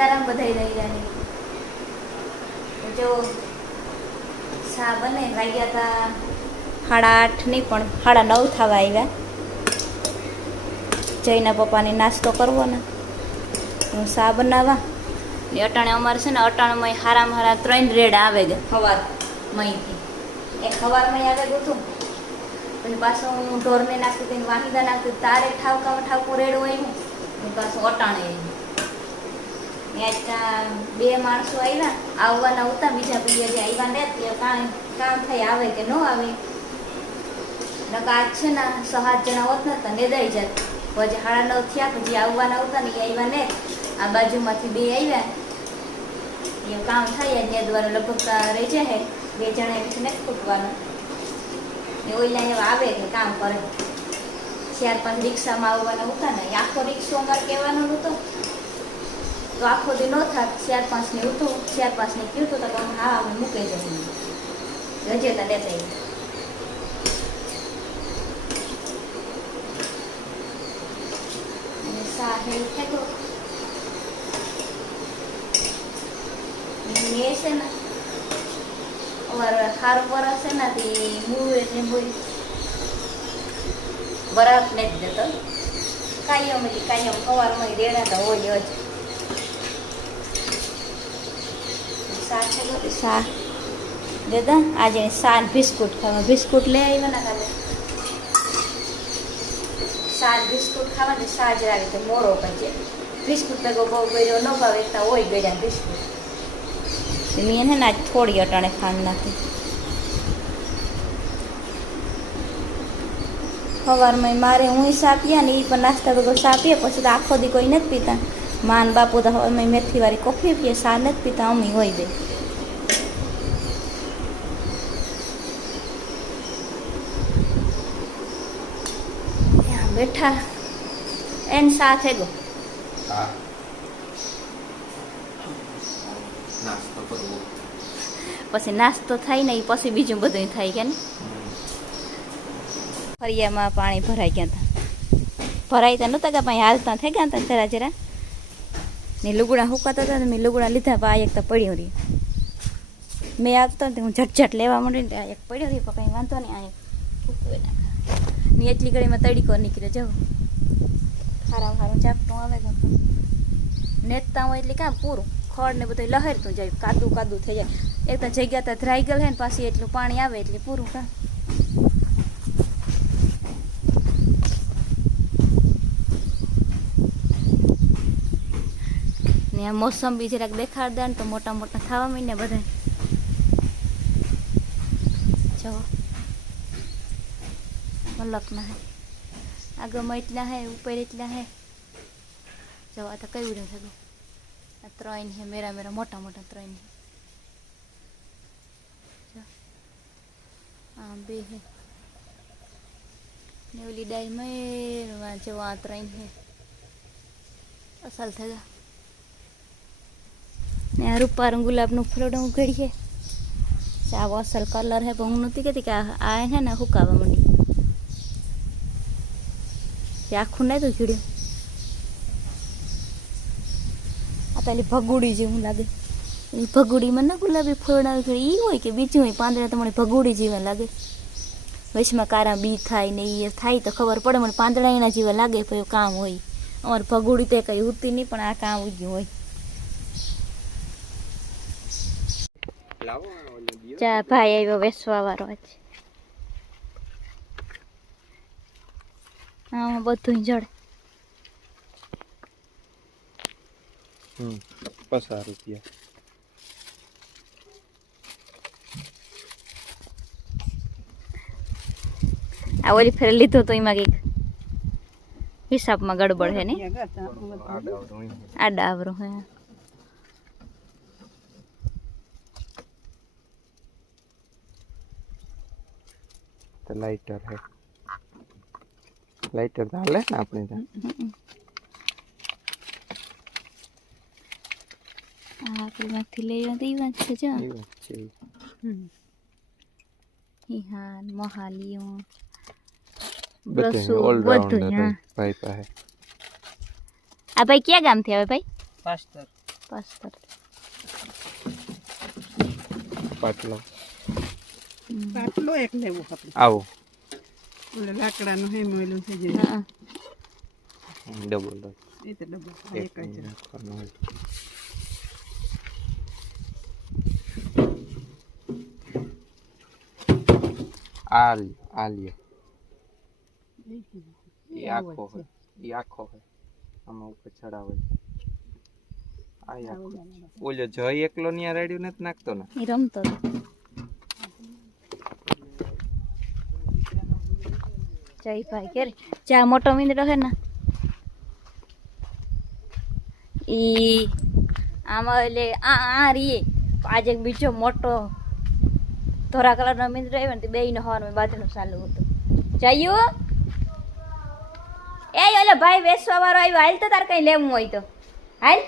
સીતારામ રહી રહ્યા જો, સા બને, વાગ્યા હતા સાડા આઠ નહીં પણ સાડા નવ થવા આવ્યા. જઈને પપ્પાને નાસ્તો કરવો ને હું સા બનાવવા? ને અટાણે અમારે છે ને અટાણમાં હારામાં હારા ત્રણ રેડ આવે છે સવાર મહીથી એક સવારમાં આવે ગયું પછી પાછું હું ઢોરને નાખતી હતી ને વાહિદા નાખતી. તારે ઠાવકામાં ઠાવકું રેડ હોય ને પાછું અટાણે. ત્યાં બે માણસો આવ્યા આવવાના હતા બીજા બીજા આવ્યા ને તે કામ કામ થઈ આવે કે ન આવે. આજ છે ને, સહાત જણા હોત ને તો નેદાઈ જાત. પછી હાડા નવ થયા, પછી આવવાના આવતા ને આવ્યા ને, આ બાજુમાંથી બે આવ્યા એ કામ થાય ને દ્વારા લગભગ રહી જાય, બે જણા પછી ને ખૂટવાનું. ને ઓઈલા એવા આવે કે કામ કરે. ચાર પાંચ રિક્ષામાં આવવાના હતા ને આખો રિક્ષો અમારે કહેવાનો નહોતો તો આખો દી ન થાત, ચાર પાંચ ને હતું ચાર પાંચ ને કીધું તો તમે હા અમે મૂકી જશું રજેતા લેતા. અને સા હેલ છે ને, અમારે હારું વરસ છે ને, તે મૂળ એટલે મૂળ બરફ ને જ જતો કાયમ એટલે કાયમ સવારમાં રેડાતા હોય જ. સા છે તો સા દાદા આજે સા ને બિસ્કુટ ખાવા બિસ્કુટ લઈ આવ્યા ને કાલે સા ને બિસ્કુટ ખાવા ને સા જ આવી તો મોરો પછી બિસ્કુટ તો બહુ ગયો ન ભાવે એકતા હોય ગયા બિસ્કુટ તો મેં છે ને આજ થોડી અટાણે ખાંડ નાખી સવારમાં મારે હું સા પીયા ને એ પણ નાસ્તા વગર સા પીએ પછી તો આખો દી કોઈ નથી પીતા માન બાપુ તો હવે મેથી વાળી કોફી પીએ સા નથી પીતા અમે હોય બે. બેઠા. એન સાથે ગો. પછી નાસ્તો થાય ને પછી બીજું બધું થાય કે ને? ફરિયામાં પાણી ભરાઈ ગયા હતા ભરાઈ તો નહોતા કે પાણી હાલતા થઈ ગયા હતા જરા જરા. ને લુગડા હુકાતા હતા મેં લુગડા લીધા, પણ આ એક તો પડ્યું રહી મેં આવતો ને હું ઝટઝટ લેવા માંડી ને આ એક પડ્યો રહી પણ કંઈ વાંધો નહીં, આ ફૂકવી નાખા ને એટલી ઘડીમાં તડીકો નીકળ્યો જવું સારા સારું ચાપટું આવે નેતતા હોય એટલે કામ પૂરું. ખડ ને બધું લહેરતું જાય, કાદું કાદું થઈ જાય. એક તો જગ્યા તો ધ્રાઈ ગયેલ હે ને, પાછી એટલું પાણી આવે એટલે પૂરું કામ. ને આ મોસમ બી જરાક દેખાડ દે ને તો મોટા મોટા થવા મહિને બધા જો. મલકના હે. આગળ એટલા હે, ઉપર એટલા હે. જો, આ તો કયું ઉડે થયું આ ત્રણ હે, મેરા મેરા, મોટા મોટા ત્રણ હે. આ બે હે. ને ઓલી ડાઈ મેરવા જો ત્રણ હે. અસલ થયા ને આ રૂપારું ગુલાબનું ફૂલડું ઉઘડીએ આવો અસલ કલર હે, પણ હું નથી કહેતી કે આ આ હે ને હુકાવા માંડી આખું નહીં તો ખીડ્યું આ પેલી ભગુડી જેવું લાગે. એ ભગુડીમાં ના ગુલાબી ઉઘડી એ હોય કે બીજું હોય, પાંદડા તો મને ભગુડી જેવા લાગે. વચમાં કારા બી થાય ને એ થાય તો ખબર પડે, મને પાંદડા એના જેવા લાગે પણ કામ હોય. અમારે ભગુડી તો કંઈ ઉતી નહીં, પણ આ કામ ઉગ્યું હોય લાવો ઓલો દિયો ચા ભાઈ આવ્યો વેસવા વાળો આજ હા બધું જડ હમ પચાસ રૂપિયા આ ઓલી ફેર લીધો તો એમાં કંઈક હિસાબમાં ગડબડ હે ને આ ડાવરો હે તો લાઇટર હે લાઇટર તો હાલે ને આપણે ત્યાં આ પેલામાંથી લઈ આવી વાત છે જો એ વાત છે હિહાન મોહાલીઓ બધે બ્રશો ઓલરાઉન્ડર બધું હા ભાઈ પાસે આ ભાઈ ક્યાં ગામથી આવે ભાઈ પાસ્તર પાસ્તર પાટલો પાટલો એક લેવો આપણે. આવો. ઓલે લાકડાનું હે મોયલું થઈ જાય હા ડબલ એ તો ડબલ આ એક જ રાખવાનો હોય. આલ લ્યો, આ લ્યો એ આખો હોય એ આખો હોય. આમાં ઉપર ચડાવે. આ આખો. ઓલો જય એકલો ન્યા રેડ્યું નથી નાખતો ને? એ રમતો. હતો. જયભાઈ કે રે ચા મોટો મીંદડો હે ને, ઈ આમાં એટલે આ આ રીએ. આજે બીજો મોટો ધોરા કલરનો મીંદડો આવ્યો ને બે નો હોવાનું બાજુનું ચાલુ હતું. જયું? એ ઓલે ભાઈ વેસવા વાળો આવ્યો. હાલ તો તાર કઈ લેવું હોય તો. હાલ?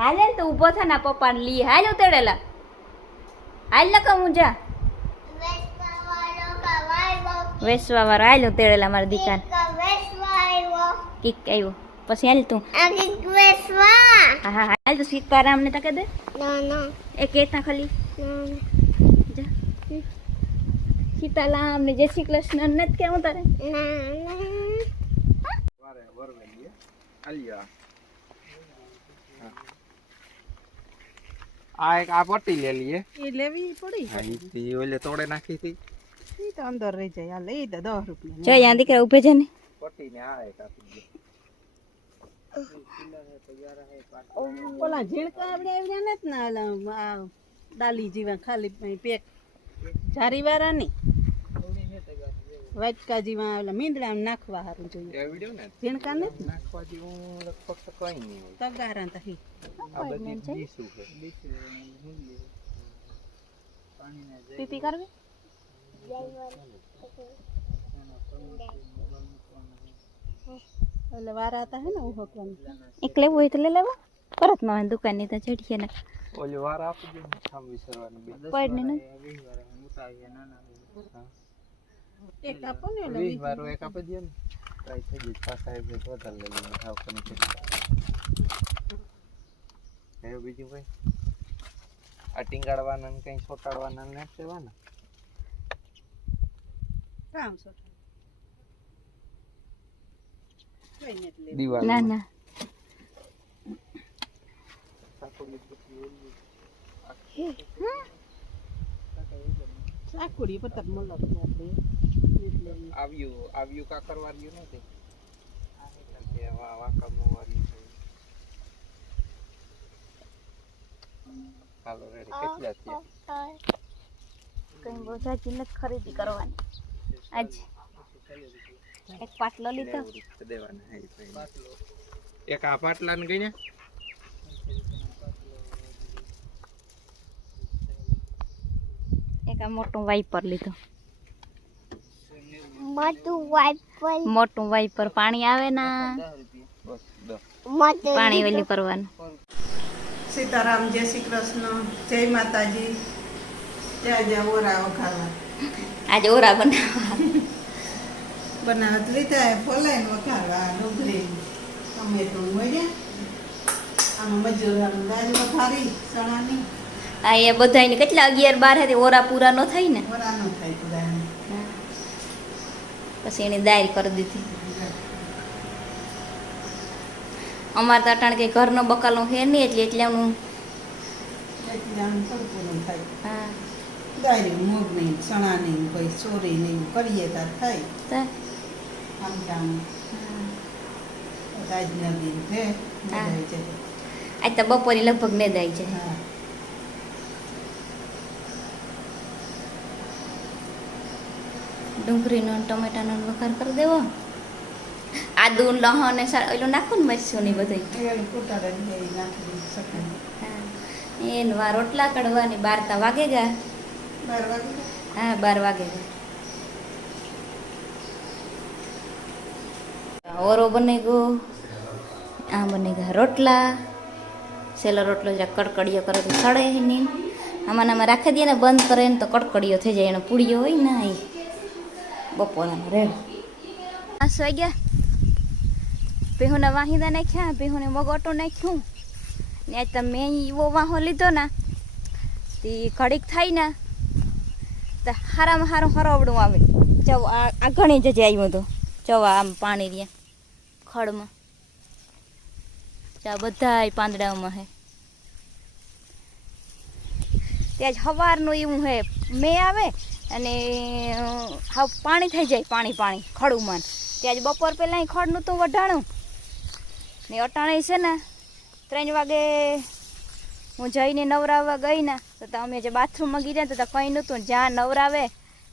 હાલે ને તો ઊભો થા ના પપ્પાને લઈ હાલ ઉતરેલા. હાલ ન હું જા. વેસવા વાળો હાલ તેડેલા મારા દીકાન કીક આવ્યો પછી હાલ તું હા હા હાલ તો સીતારામ ને તકે દે એ કેતા ખાલી જા સીતારામ ને જય શ્રી કૃષ્ણ ને જ કેવું તારે. આ એક આ પટ્ટી લે લીએ એ લેવી પડી હા ઈ ઓલે તોડે નાખી હતી એ તો અંદર રહી જાય. આ લઈ દે 10 રૂપિયા જો અહીંયા દીકરા ઉભે છે ને. પટી ને આ એક આપી દે ઓલા ઝીણકા આપણે આવ્યા નથી ને ઓલા આ ડાલી ખાલી પેક. જારી વાળા નહીં વાટકા જેવા ઓલા મીંદડા નાખવા સારું જોઈએ. એ ને? નાખવા જેવું લગભગ તો કઈ નહીં તગારા તો આ બધી ડીશું છે પીપી કરવી? ઓલે વારા હતા હે ને હું હકવાનું એક લેવું હોય તો લઈ લેવા પરતમાં દુકાનની તો ચડીએ ને ઓલી વાર આપી દે ને સામ વિસરવાની બે પડ ને એક આપો ને ઓલે વીસ વારો એક આપી દે ને કઈ થઈ ગઈ પાછા આવી જાય તો વધારે લઈ લઈને ખાવ કરી હે બીજું કઈ આ ટીંગાડવાના ને કઈ સોટાડવાના ને સેવાના કામ સો કઈ નથી લેવું. દિવાલ ના ના. સાકુડી પતક મલક આવ્યું આવ્યું કાકર વાળ્યું નથી? કે વા વાંકામાં વાળ્યું છે. હાલો રેડી કેટલા થયા? કઈ બહુ સાચી નથી ખરીદી કરવાની. આજ. એક પાટલો લીધો. એક આ પાટલા ને ગણ્યા. એક આ મોટું વાઈપર લીધું. મોટું વાઈપર પાણી આવે ના? પાણી વેલી કરવાનું સીતારામ જય શ્રી કૃષ્ણ જય માતાજી. જય જય ઓરા વખાવા આજે ઓરા બનાવવા. બનાવત લીધા ફોલાઈને વખાવા ડુંગળી ટમેટું મળ્યા આમાં મજૂર દાળ વઘારી ચણાની. આ એ બધાયને કેટલા અગિયાર બાર હતી ઓરા પૂરા ન થાય ને? ઓરા ન થાય બધાને પછી એની દાળ કરી દીધી. અમારે તો અટાણ કે ઘરનો બકાલો હે નહીં એટલે એટલે હું આમ થોડું નહીં ચણા નહીં કોઈ ચોરી નહીં કરીએ તાર થાય. આમ કામ આજના દિન છે આજ તો બપોરે લગભગ ને દાય છે. ડુંગળીનો ટમેટાનો વઘાર કરી દેવો. આદુ લહણ ને એલું નાખું ને મરચું ને બધું એનું રોટલા કડવાની બારતા વાગે ગયા. હા, બાર વાગે. ઓરો બને ગયો આ બને ગયા રોટલા. સેલો રોટલો જરા કડકડીયો કરે તો સડે નહીં. આમાં આમાં રાખી દઈએ ને બંધ કરે ને તો કડકડીયો થઈ જાય, એનો પૂડીઓ હોય ને એ બપોરાનો રેડ પાંચ વાગ્યા. ભેહુના વાહિંદા નાખ્યા ભેહુને મગોટો નાખ્યું. ને આજ તમે એવો વાહો લીધો ને. તે ઘડીક થાય ને. તો હારામાં હારું હરવડું આવે. ચવ આ ઘણી જજે આવ્યું હતું. ચવા આમ પાણી રહ્યા. ખડમાં. ચા બધા પાંદડાઓમાં હે. ત્યાં જ સવારનું એવું હે. મેં આવે અને હાવ પાણી થઈ જાય, પાણી પાણી, ખડુંમાં. ત્યાં જ બપોર પહેલાં ખડનું તો વઢાણું. ને અટાણે છે ને, ત્રણ વાગે હું જઈને નવરાવવા ગઈ ને તો અમે જે બાથરૂમમાં ગીર્યા તો કંઈ નહોતું જ્યાં નવરાવે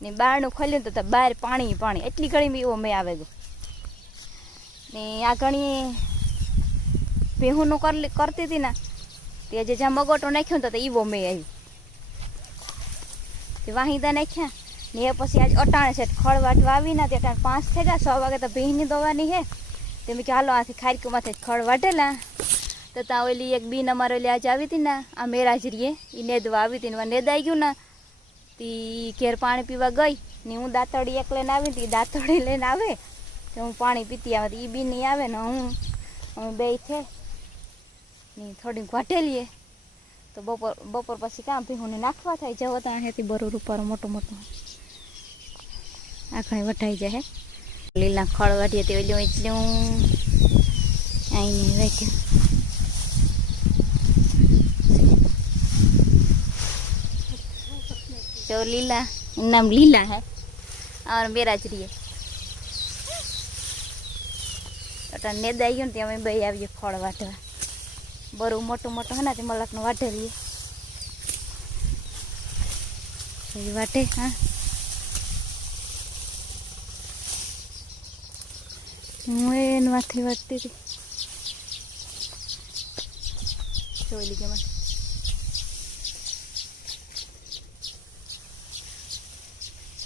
ને બહારનું ખોલ્યું તો બહાર પાણી પાણી. એટલી ઘણી એવો મેં આવે ગયો. ને આ ઘણી ભેહુંનું કરતી હતી ને, તે જે જ્યાં મગોટો નાખ્યો તો એવો મેં આવી તે વાહિંદા નાખ્યા ને એ પછી આજ અટાણે છે ખળ વાવીને તે અટાણે પાંચ થઈ ગયા છ વાગે તો ભીની દવાની હે. તે મેં કે હાલો, આથી ખારીકુમાંથી ખળ વાટેલા. તો ત્યાં ઓલી એક બીન અમારે ઓલી આજે આવી હતી ને, આ મેરાજરીએ એ નેદવા આવી હતી ને નેદાઈ ગયું ને. તી ઘેર પાણી પીવા ગઈ ને હું દાંતડી એક લઈને આવી હતી દાંતડી લઈને આવે. તો હું પાણી પીતી આવે એ બી નહીં આવે ને હું અમે બે છે ને થોડીક ઘટેલીએ તો બપોર બપોર પછી કામ ભીહુંને નાખવા થાય, જવો તો અહીંયાથી બરોર ઉપર મોટું મોટું. આખણે વટાઈ જાય લીલા ખળ વાટીએ તે ઓલી એટલું અહીં વેચ્યું जो लीला नाम लीला है और मेरा जरिए અટા નેદ આવી ગયું ને ત્યાં અમે બે આવીએ ખોળ વાટવા બરું મોટું મોટું હે ને તે મલાકનું વાઢેલીએ એ વાટે હા હું એને માથે વાટતી હતી જોઈ લીધે મને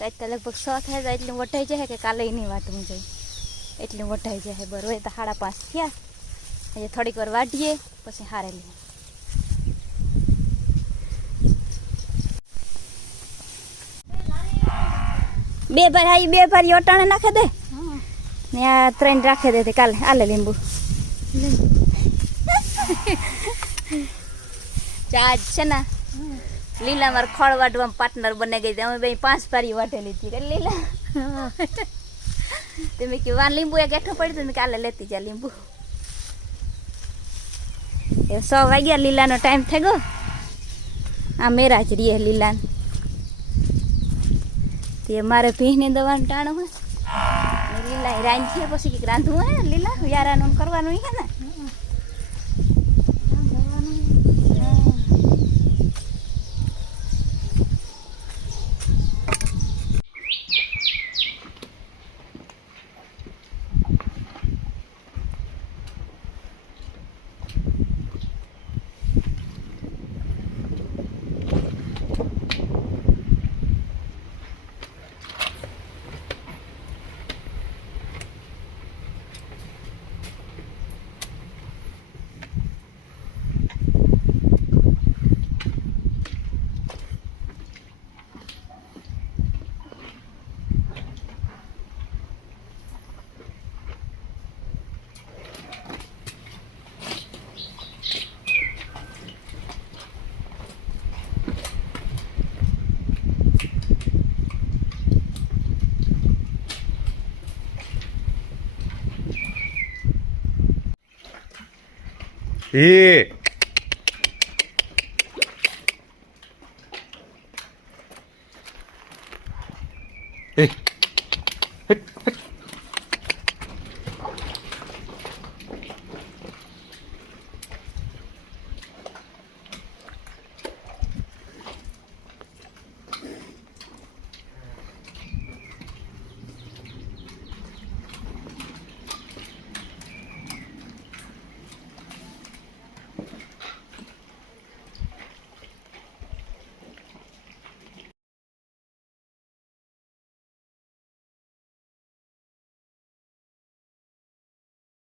તો અત્યારે લગભગ છ થાય તો એટલું વટાઈ જાય કે કાલે નહીં વાટવું જઈ એટલું વટાઈ જાય બરોબર. તો સાડા પાંચ થયા. હજી થોડીક વાર વાટીએ પછી હારે લઈએ. બે ભાઈ આવી બે ભાઈ ઓટાણે નાખે દે. ને આ ત્રણ રાખે દે કાલે. આલે લીંબુ. ચાર્જ છે ને. લીલા માર ખળ વાટવામાં પાર્ટનર બને ગઈ અમે બે પાંચ પારી વાટેલી હતી. લીલા. તે મેં કીધું વાન લીંબુ એક એઠો પડી તું મેં કાલે લેતી જા લીંબુ. એ સો વાગ્યા લીલાનો ટાઈમ થઈ ગયો. આ મેરા જ રીએ લીલા તે મારે ભીંની દવાનું ટાણું હોય. લીલા રાંધીએ પછી કંઈક રાંધવું હે લીલા. યારાનું કરવાનું હે ને. 이